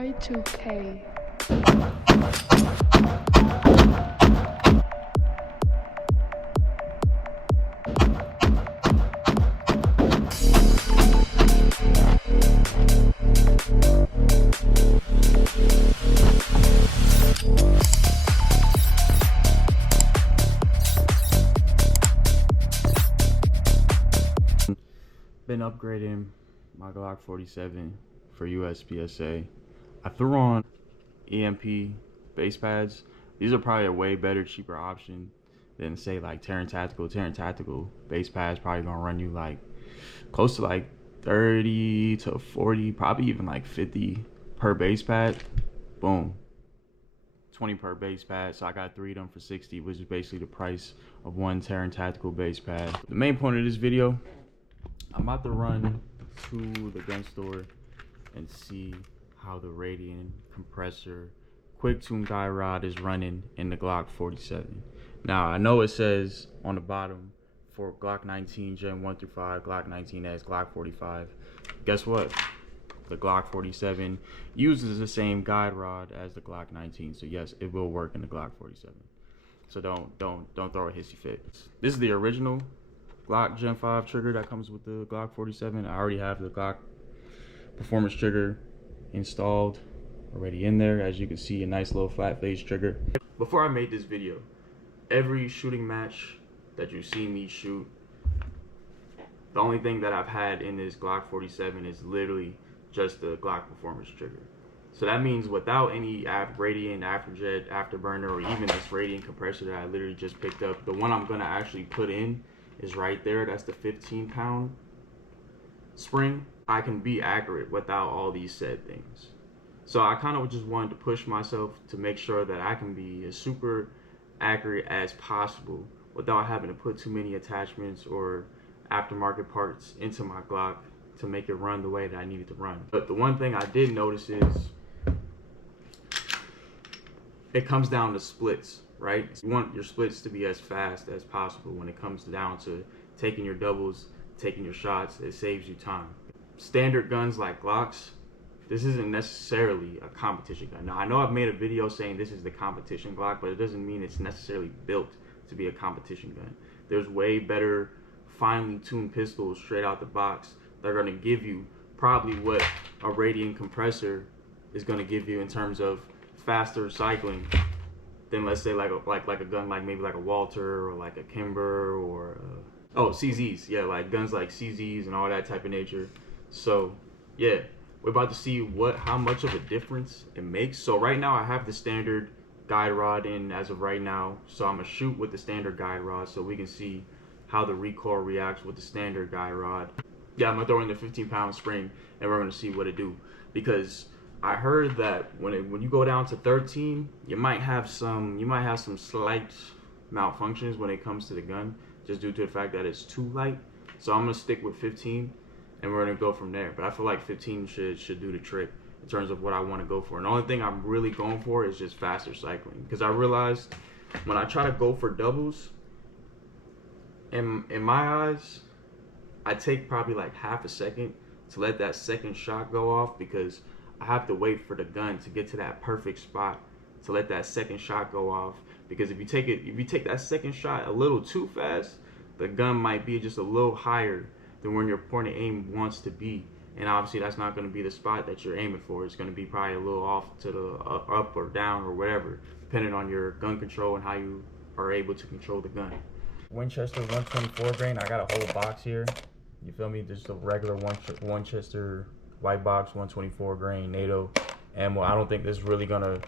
Y2K. Been upgrading my Glock 47 for USPSA. I threw on EMP base pads. These are probably a way better, cheaper option than say like Terran Tactical. Terran Tactical base pads probably gonna run you like close to like 30 to 40, probably even like 50 per base pad. Boom. 20 per base pad, so I got 3 of them for 60, which is basically the price of one Terran Tactical base pad. The main point of this video, I'm about to run to the gun store and see how the Radian Compressor Quick Tune Guide Rod is running in the Glock 47. Now, I know it says on the bottom for Glock 19 Gen 1 through 5, Glock 19S, Glock 45. Guess what? The Glock 47 uses the same guide rod as the Glock 19, so yes, it will work in the Glock 47. So don't throw a hissy fit. This is the original Glock Gen 5 trigger that comes with the Glock 47. I already have the Glock performance trigger installed already in there. As you can see, a nice little flat face trigger. Before I made this video, every shooting match that you see me shoot, the only thing that I've had in this Glock 47 is literally just the Glock performance trigger. So that means without any Radian Afterjet, Afterburner, or even this Radian compressor that I literally just picked up, the one I'm gonna actually put in is right there. That's the 15-pound spring. I can be accurate without all these said things. So I kind of just wanted to push myself to make sure that I can be as super accurate as possible without having to put too many attachments or aftermarket parts into my Glock to make it run the way that I need it to run. But the one thing I did notice is it comes down to splits, right? You want your splits to be as fast as possible when it comes down to taking your doubles, taking your shots. It saves you time. Standard guns like Glocks, this isn't necessarily a competition gun. Now, I know I've made a video saying this is the competition Glock, but it doesn't mean it's necessarily built to be a competition gun. There's way better, finely tuned pistols straight out the box. They're going to give you probably what a Radian compressor is going to give you in terms of faster cycling than, let's say, like a gun like maybe like a Walter or like a Kimber or CZs. Yeah, like guns like CZs and all that type of nature. So yeah, we're about to see how much of a difference it makes. So right now I have the standard guide rod in as of right now, so I'm gonna shoot with the standard guide rod so we can see how the recoil reacts with the standard guide rod. Yeah, I'm gonna throw in the 15-pound spring and we're gonna see what it do, because I heard that when you go down to 13, you might have some slight malfunctions when it comes to the gun, just due to the fact that it's too light. So I'm gonna stick with 15 and we're gonna go from there. But I feel like 15 should do the trick in terms of what I want to go for. And the only thing I'm really going for is just faster cycling, because I realized when I try to go for doubles, in my eyes, I take probably like half a second to let that second shot go off, because I have to wait for the gun to get to that perfect spot to let that second shot go off. Because if you take that second shot a little too fast, the gun might be just a little higher than when your point of aim wants to be, and obviously that's not going to be the spot that you're aiming for. It's going to be probably a little off to the up or down or whatever, depending on your gun control and how you are able to control the gun. Winchester 124 grain. I got a whole box here. You feel me? Just a regular Winchester white box 124 grain NATO ammo. I don't think this is really gonna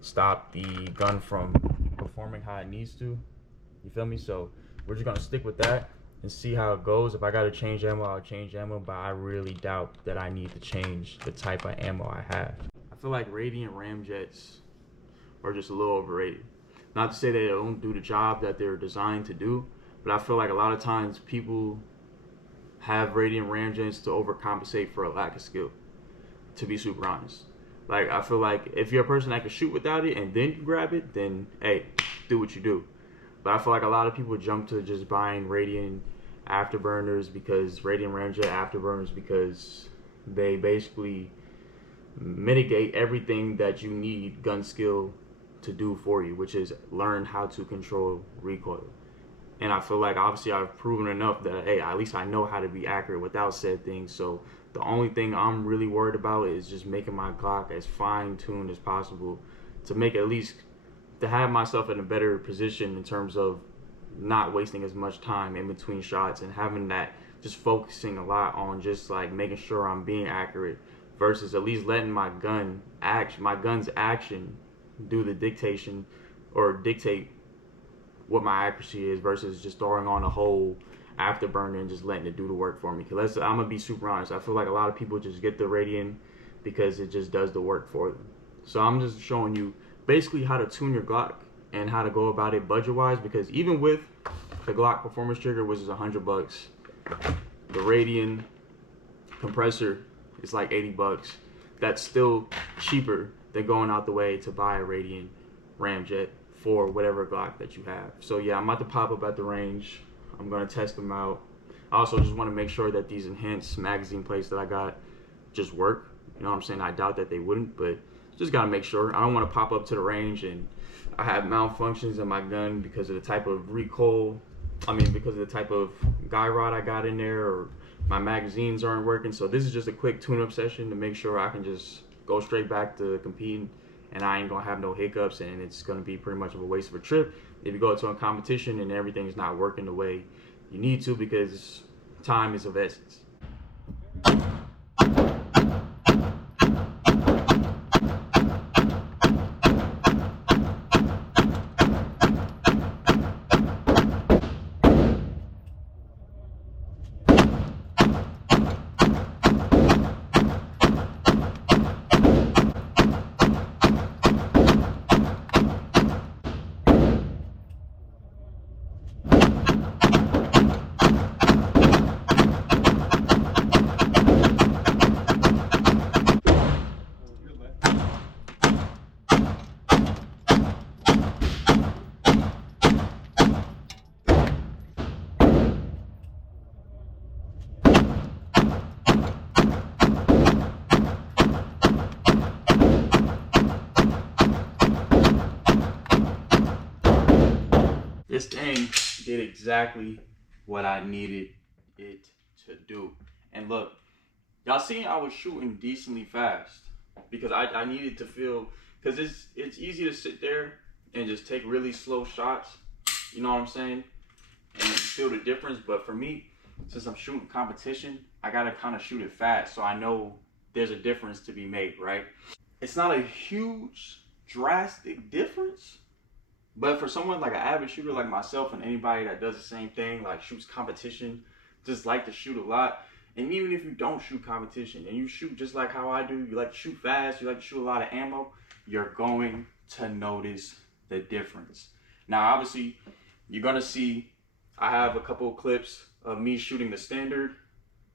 stop the gun from performing how it needs to. You feel me? So we're just gonna stick with that and see how it goes. If I gotta change ammo, I'll change ammo, but I really doubt that I need to change the type of ammo I have. I feel like Radiant ramjets are just a little overrated. Not to say they don't do the job that they're designed to do, but I feel like a lot of times people have Radiant ramjets to overcompensate for a lack of skill, to be super honest. Like, I feel like if you're a person that can shoot without it and then you grab it, then hey, do what you do. But I feel like a lot of people jump to just buying Radiant afterburners, because Radiant ramjet afterburners, because they basically mitigate everything that you need gun skill to do for you, which is learn how to control recoil. And I feel like obviously I've proven enough that, hey, at least I know how to be accurate without said things. So the only thing I'm really worried about is just making my Glock as fine-tuned as possible to make at least, to have myself in a better position in terms of not wasting as much time in between shots, and having that, just focusing a lot on just like making sure I'm being accurate versus at least letting my gun's action do the dictation or dictate what my accuracy is, versus just throwing on a whole afterburner and just letting it do the work for me. Because I'm gonna be super honest, I feel like a lot of people just get the Radian because it just does the work for them. So I'm just showing you basically how to tune your Glock and how to go about it budget wise, because even with the Glock performance trigger, which is $100, the Radian compressor is like $80. That's still cheaper than going out the way to buy a Radian ramjet for whatever Glock that you have. So yeah, I'm about to pop up at the range. I'm gonna test them out. I also just want to make sure that these enhanced magazine plates that I got just work. You know what I'm saying? I doubt that they wouldn't, but just gotta make sure. I don't want to pop up to the range and I have malfunctions in my gun because of the type of recoil. Because of the type of guide rod I got in there, or my magazines aren't working. So this is just a quick tune-up session to make sure I can just go straight back to competing, and I ain't gonna have no hiccups, and it's gonna be pretty much of a waste of a trip if you go to a competition and everything's not working the way you need to, because time is of essence. This thing did exactly what I needed it to do. And look, y'all seen I was shooting decently fast because I needed to feel, because it's easy to sit there and just take really slow shots, you know what I'm saying, and feel the difference. But for me, since I'm shooting competition, I gotta kind of shoot it fast so I know there's a difference to be made, right? It's not a huge drastic difference, but for someone like an avid shooter like myself, and anybody that does the same thing, like shoots competition, just like to shoot a lot, and even if you don't shoot competition and you shoot just like how I do, you like to shoot fast, you like to shoot a lot of ammo, you're going to notice the difference. Now obviously you're gonna see I have a couple of clips of me shooting the standard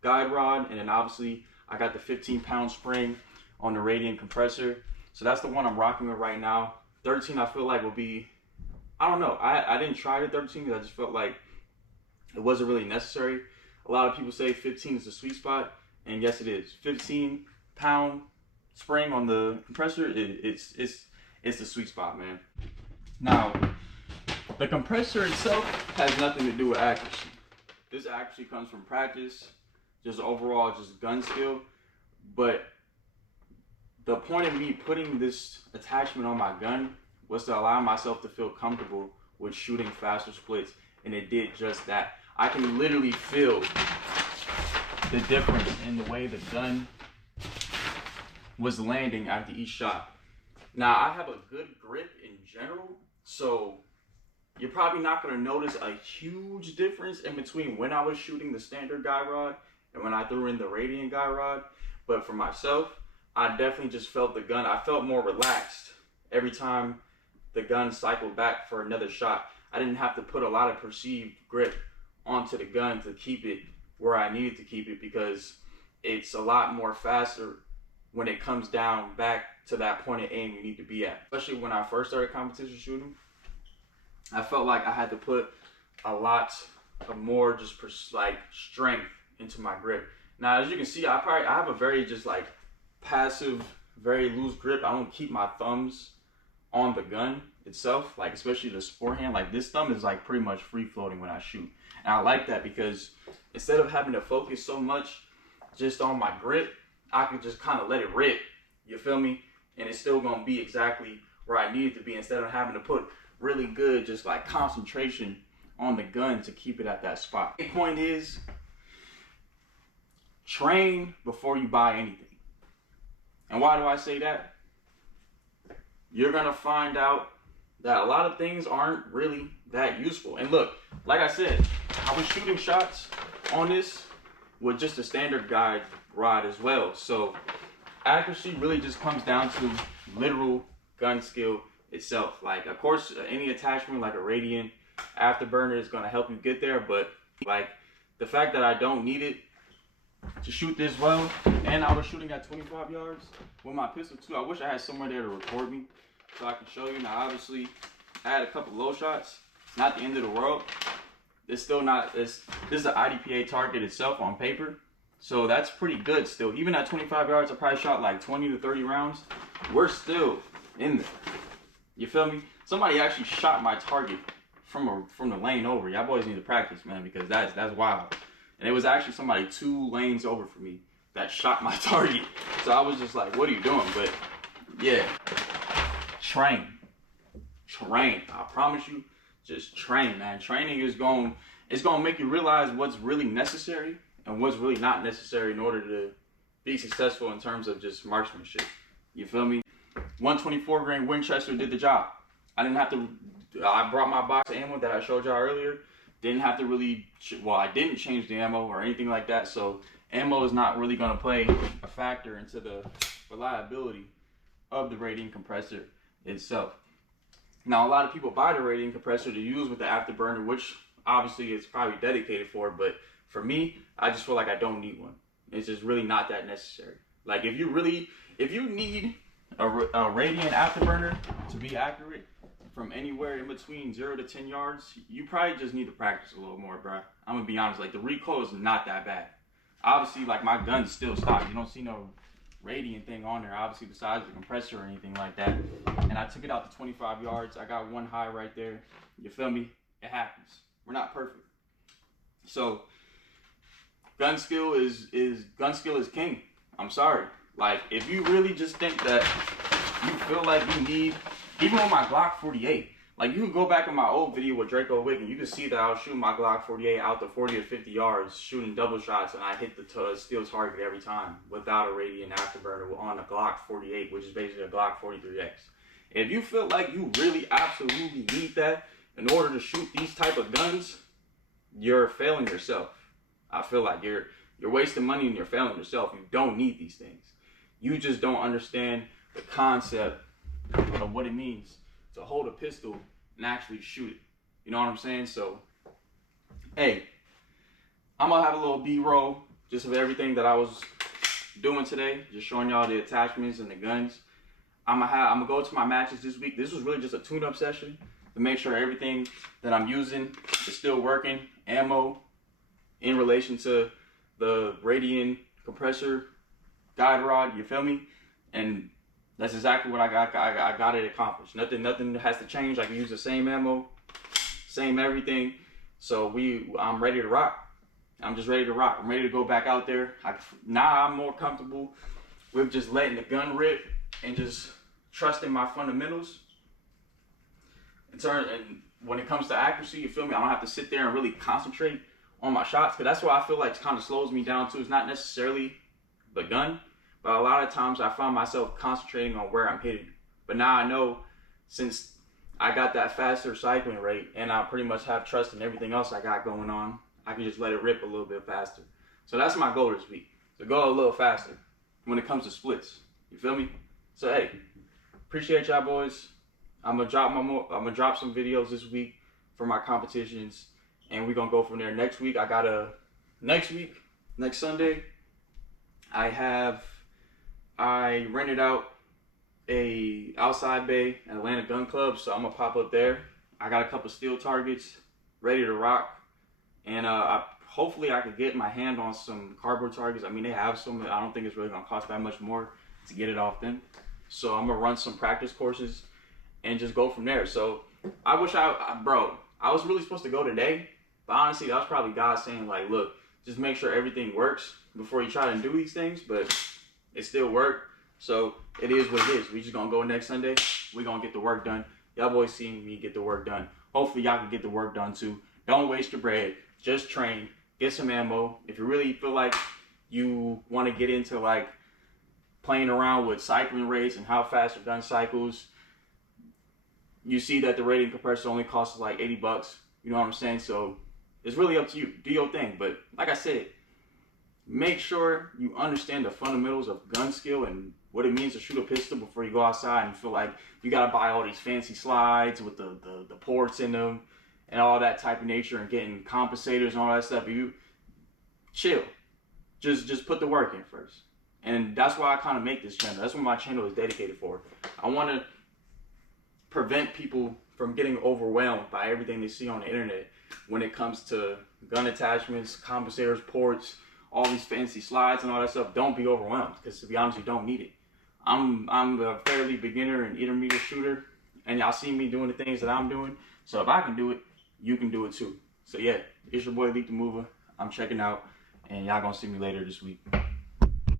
guide rod, and then obviously I got the 15-pound spring on the Radian compressor. So that's the one I'm rocking with right now. 13 I feel like will be, I don't know, I didn't try the 13 because I just felt like it wasn't really necessary. A lot of people say 15 is the sweet spot, and yes it is. 15-pound spring on the compressor, it's the sweet spot, man. Now, the compressor itself has nothing to do with accuracy. This accuracy comes from practice, just overall just gun skill. But the point of me putting this attachment on my gun was to allow myself to feel comfortable with shooting faster splits, and it did just that. I can literally feel the difference in the way the gun was landing after each shot. Now I have a good grip in general, so you're probably not going to notice a huge difference in between when I was shooting the standard guide rod and when I threw in the Radian guide rod. But for myself, I definitely just felt the gun, I felt more relaxed every time the gun cycled back for another shot. I didn't have to put a lot of perceived grip onto the gun to keep it where I needed to keep it, because it's a lot more faster when it comes down back to that point of aim you need to be at. Especially when I first started competition shooting, I felt like I had to put a lot of more just like strength into my grip. Now as you can see, I have a very just like passive very loose grip. I don't keep my thumbs on the gun itself, like especially the sport hand. Like this thumb is like pretty much free floating when I shoot. And I like that because instead of having to focus so much just on my grip, I can just kind of let it rip. You feel me? And it's still gonna be exactly where I need it to be instead of having to put really good just like concentration on the gun to keep it at that spot. The point is, train before you buy anything. And why do I say that? You're gonna find out that a lot of things aren't really that useful. And look, like I said, I was shooting shots on this with just a standard guide rod as well. So accuracy really just comes down to literal gun skill itself. Like, of course, any attachment like a Radian afterburner is gonna help you get there, but like the fact that I don't need it to shoot this well, and I was shooting at 25 yards with my pistol too. I wish I had somewhere there to record me so I can show you. Now, obviously, I had a couple low shots. It's not the end of the world. It's still not. This is an IDPA target itself on paper, so that's pretty good still. Even at 25 yards, I probably shot like 20 to 30 rounds. We're still in there. You feel me? Somebody actually shot my target from the lane over. Y'all boys need to practice, man, because that's wild. And it was actually somebody 2 lanes over from me that shot my target. So I was just like, what are you doing? But yeah, train. I promise you, just train, man. Training is it's going to make you realize what's really necessary and what's really not necessary in order to be successful in terms of just marksmanship. You feel me? 124 grain Winchester did the job. I didn't have to, I brought my box of ammo that I showed y'all earlier. Didn't have to really, well, I didn't change the ammo or anything like that. So ammo is not really going to play a factor into the reliability of the Radian compressor itself. Now, a lot of people buy the Radian compressor to use with the afterburner, which obviously it's probably dedicated for, but for me, I just feel like I don't need one. It's just really not that necessary. Like if you need a Radian afterburner to be accurate from anywhere in between 0 to 10 yards, you probably just need to practice a little more, bro. I'm gonna be honest, like the recoil is not that bad. Obviously, like my gun's still stock. You don't see no Radian thing on there, obviously, besides the compressor or anything like that. And I took it out to 25 yards. I got one high right there. You feel me? It happens. We're not perfect. So gun skill is king. I'm sorry. Like if you really just think that you feel like you need, even with my Glock 48, like you can go back in my old video with Draco Wick and you can see that I was shooting my Glock 48 out to 40 or 50 yards, shooting double shots, and I hit the steel target every time without a Radian afterburner on a Glock 48, which is basically a Glock 43X. If you feel like you really absolutely need that in order to shoot these type of guns, you're failing yourself. I feel like you're wasting money and you're failing yourself. You don't need these things. You just don't understand the concept of what it means to hold a pistol and actually shoot it. You know what I'm saying? So, hey, I'm gonna have a little B-roll just of everything that I was doing today, just showing y'all the attachments and the guns. I'm gonna go to my matches this week. This was really just a tune-up session to make sure everything that I'm using is still working. Ammo in relation to the Radian Compressor Guide Rod, you feel me? And that's exactly what I got it accomplished. Nothing has to change. I can use the same ammo, same everything. So I'm ready to rock. I'm just ready to rock. I'm ready to go back out there. Now I'm more comfortable with just letting the gun rip and just trusting my fundamentals. And when it comes to accuracy, you feel me? I don't have to sit there and really concentrate on my shots, because that's what I feel like kind of slows me down too. It's not necessarily the gun, but a lot of times I find myself concentrating on where I'm hitting. But now I know, since I got that faster cycling rate and I pretty much have trust in everything else I got going on, I can just let it rip a little bit faster. So that's my goal this week, to go a little faster when it comes to splits. You feel me? So hey, appreciate y'all boys. I'm gonna drop some videos this week for my competitions, and we're gonna go from there. Next week, next Sunday, I rented out a outside bay at Atlanta Gun Club, so I'm gonna pop up there. I got a couple steel targets ready to rock, and hopefully I could get my hand on some cardboard targets. I mean, they have some. I don't think it's really gonna cost that much more to get it off them. So I'm gonna run some practice courses and just go from there. So I wish bro, I was really supposed to go today, but honestly, that was probably God saying like, look, just make sure everything works before you try to do these things, but it still worked. So it is what it is. We just gonna go next Sunday. We gonna get the work done. Y'all boys seen me get the work done. Hopefully y'all can get the work done too. Don't waste your bread. Just train. Get some ammo. If you really feel like you want to get into like playing around with cycling rates and how fast your gun cycles, you see that the Radian compressor only costs like 80 bucks. You know what I'm saying? So it's really up to you. Do your thing. But like I said, make sure you understand the fundamentals of gun skill and what it means to shoot a pistol before you go outside and feel like you got to buy all these fancy slides with the ports in them and all that type of nature and getting compensators and all that stuff. You chill. Just put the work in first. And that's why I kind of make this channel. That's what my channel is dedicated for. I want to prevent people from getting overwhelmed by everything they see on the internet when it comes to gun attachments, compensators, ports, all these fancy slides and all that stuff. Don't be overwhelmed, because to be honest, you don't need it. I'm a fairly beginner and intermediate shooter, and y'all see me doing the things that I'm doing. So if I can do it, you can do it too. So yeah, it's your boy Leak the Mover. I'm checking out, and y'all gonna see me later this week.